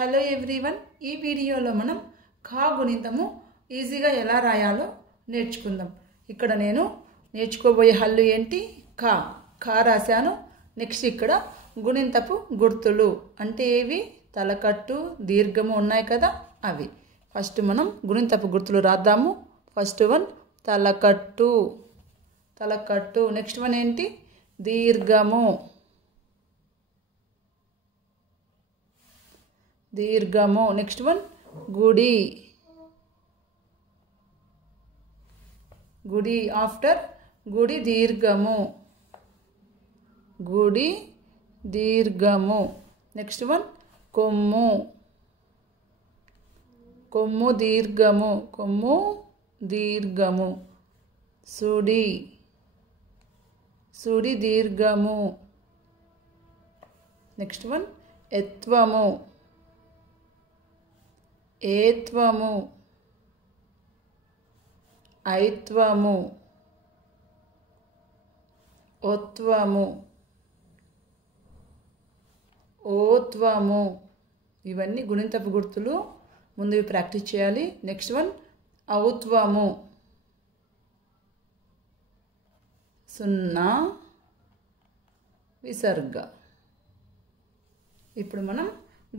Hello everyone, ఈ వీడియోలో మనం ఖా గుణింతము ఈజీగా ఎలా రాయాలో నేర్చుకుందాం. ఇక్కడ నేను నేర్చుకోబోయే హల్లు ఏంటి? ఖా. ఖా రాశాను. నెక్స్ట్ ఇక్కడ గుణింతపు గుర్తులు అంటే ఏవి? తలకట్టు, దీర్ఘము ఉన్నాయి కదా, అవి. ఫస్ట్ మనం గుణింతపు గుర్తులు రాద్దాము. ఫస్ట్ వన్ తలకట్టు. తలకట్టు. నెక్స్ట్ వన్ ఏంటి? దీర్ఘము. దీర్ఘము. నెక్స్ట్ వన్ గుడి. గుడి. ఆఫ్టర్ గుడి దీర్ఘము. గుడి దీర్ఘము. నెక్స్ట్ వన్ కొమ్ము. కొమ్ము దీర్ఘము. కొమ్ము దీర్ఘము. సుడి. సుడి దీర్ఘము. Next one ఎత్వము. ఏత్వము. ఐత్వము. ఒత్వము. ఓత్వము. ఇవన్నీ గుణింతపు గుర్తులు. ముందు ప్రాక్టీస్ చేయాలి. నెక్స్ట్ వన్ ఔత్వము. సున్నా విసర్గ. ఇప్పుడు మనం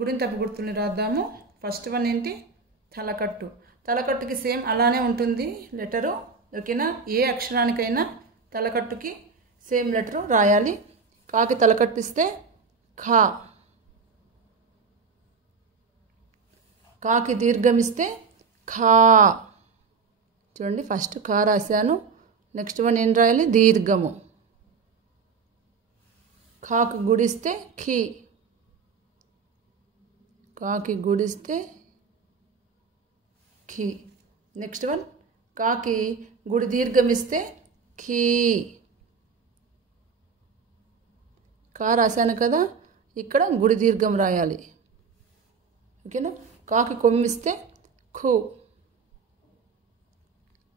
గుణింతపు గుర్తుల్ని రాద్దాము. ఫస్ట్ వన్ ఏంటి? తలకట్టు. తలకట్టుకి సేమ్ అలానే ఉంటుంది లెటరు, ఓకేనా? ఏ అక్షరానికైనా తలకట్టుకి సేమ్ లెటరు రాయాలి. కాకి తలకట్టు ఇస్తే ఖా. కాకి దీర్ఘం ఇస్తే ఖా. చూడండి, ఫస్ట్ ఖా రాశాను. నెక్స్ట్ వన్ ఏం రాయాలి? దీర్ఘము. ఖాకి గుడిస్తే ఖీ. కాకి గుడిస్తే ఖీ. నెక్స్ట్ వన్ కాకి గుడి దీర్ఘం ఇస్తే ఖీ. కా రాశాను కదా, ఇక్కడ గుడి దీర్ఘం రాయాలి, ఓకేనా? కాకి కొమ్మిస్తే ఖు.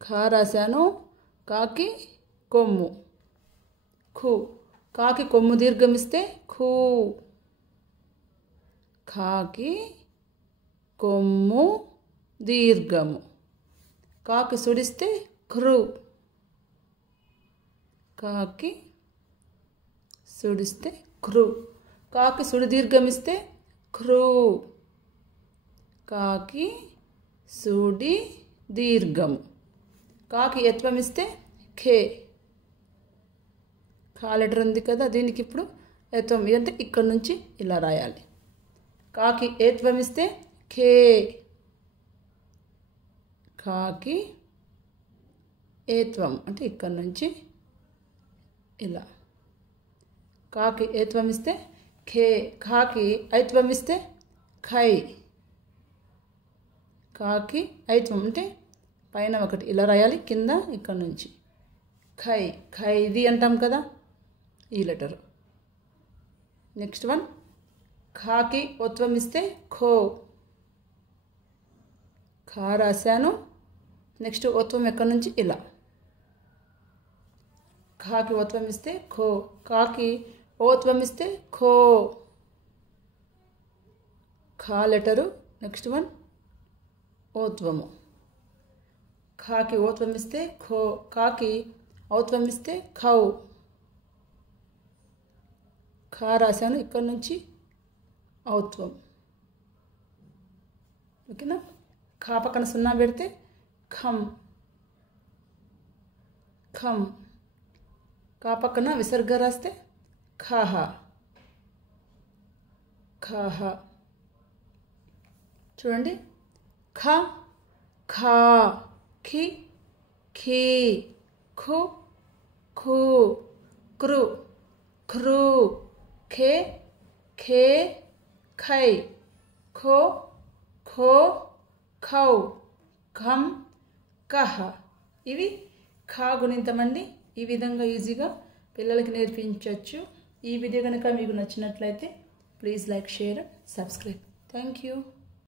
ఖా రాశాను. కాకి కొమ్ము. ఖు. కాకి కొమ్ము దీర్ఘం ఇస్తే ఖూ. ఖాకి కొమ్ము దీర్ఘము. కాకి సుడిస్తే క్రు. కాకి సుడిస్తే క్రు. కాకి సుడి దీర్ఘం ఇస్తే క్రూ. కాకి సుడి దీర్ఘము. కాకి ఎత్వం ఇస్తే ఖే. ఖా లెటర్ ఉంది కదా, దీనికి ఇప్పుడు ఎత్వం అంటే ఇక్కడ నుంచి ఇలా రాయాలి. కాకి ఏత్వం ఇస్తే ఖే. కాకి ఏత్వం అంటే ఇక్కడ నుంచి ఇలా. కాకి ఏత్వం ఇస్తే ఖే. కాకి ఐత్వం ఇస్తే ఖై. కాకి ఐత్వం అంటే పైన ఒకటి ఇలా రాయాలి, కింద ఇక్కడ నుంచి ఖై. ఖైది అంటాం కదా, ఈ లెటరు. నెక్స్ట్ వన్ ఖాకి ఒత్వం ఇస్తే ఖో. ఖా రాశాను. నెక్స్ట్ ఒత్వం ఎక్కడి నుంచి ఇలా. ఖాకి ఒత్వం ఇస్తే ఖో. కాకి ఓత్వం ఇస్తే ఖో. ఖా లెటరు. నెక్స్ట్ వన్ ఓత్వము. ఖాకి ఓత్వం ఇస్తే ఖో. కాకి ఔత్వం ఇస్తే ఖౌ. ఖా రాశాను, ఇక్కడ నుంచి ఔత్వం, ఓకేనా? ఖా పక్కన సున్నా పెడితే ఖమ్. ఖమ్. కా పక్కన విసర్గ రాస్తే ఖాహ. ఖాహ. చూడండి, ఖ, ఖా, ఖి, ఖీ, ఖు, ఖూ, క్రు, క్రూ, ఖే, ఖే, ఖై, ఖో, ఖో, ఖౌ, ఖం, కహ. ఇవి ఖా గుణింతం అండి. ఈ విధంగా ఈజీగా పిల్లలకి నేర్పించవచ్చు. ఈ వీడియో కనుక మీకు నచ్చినట్లయితే please like, share, subscribe. Thank you.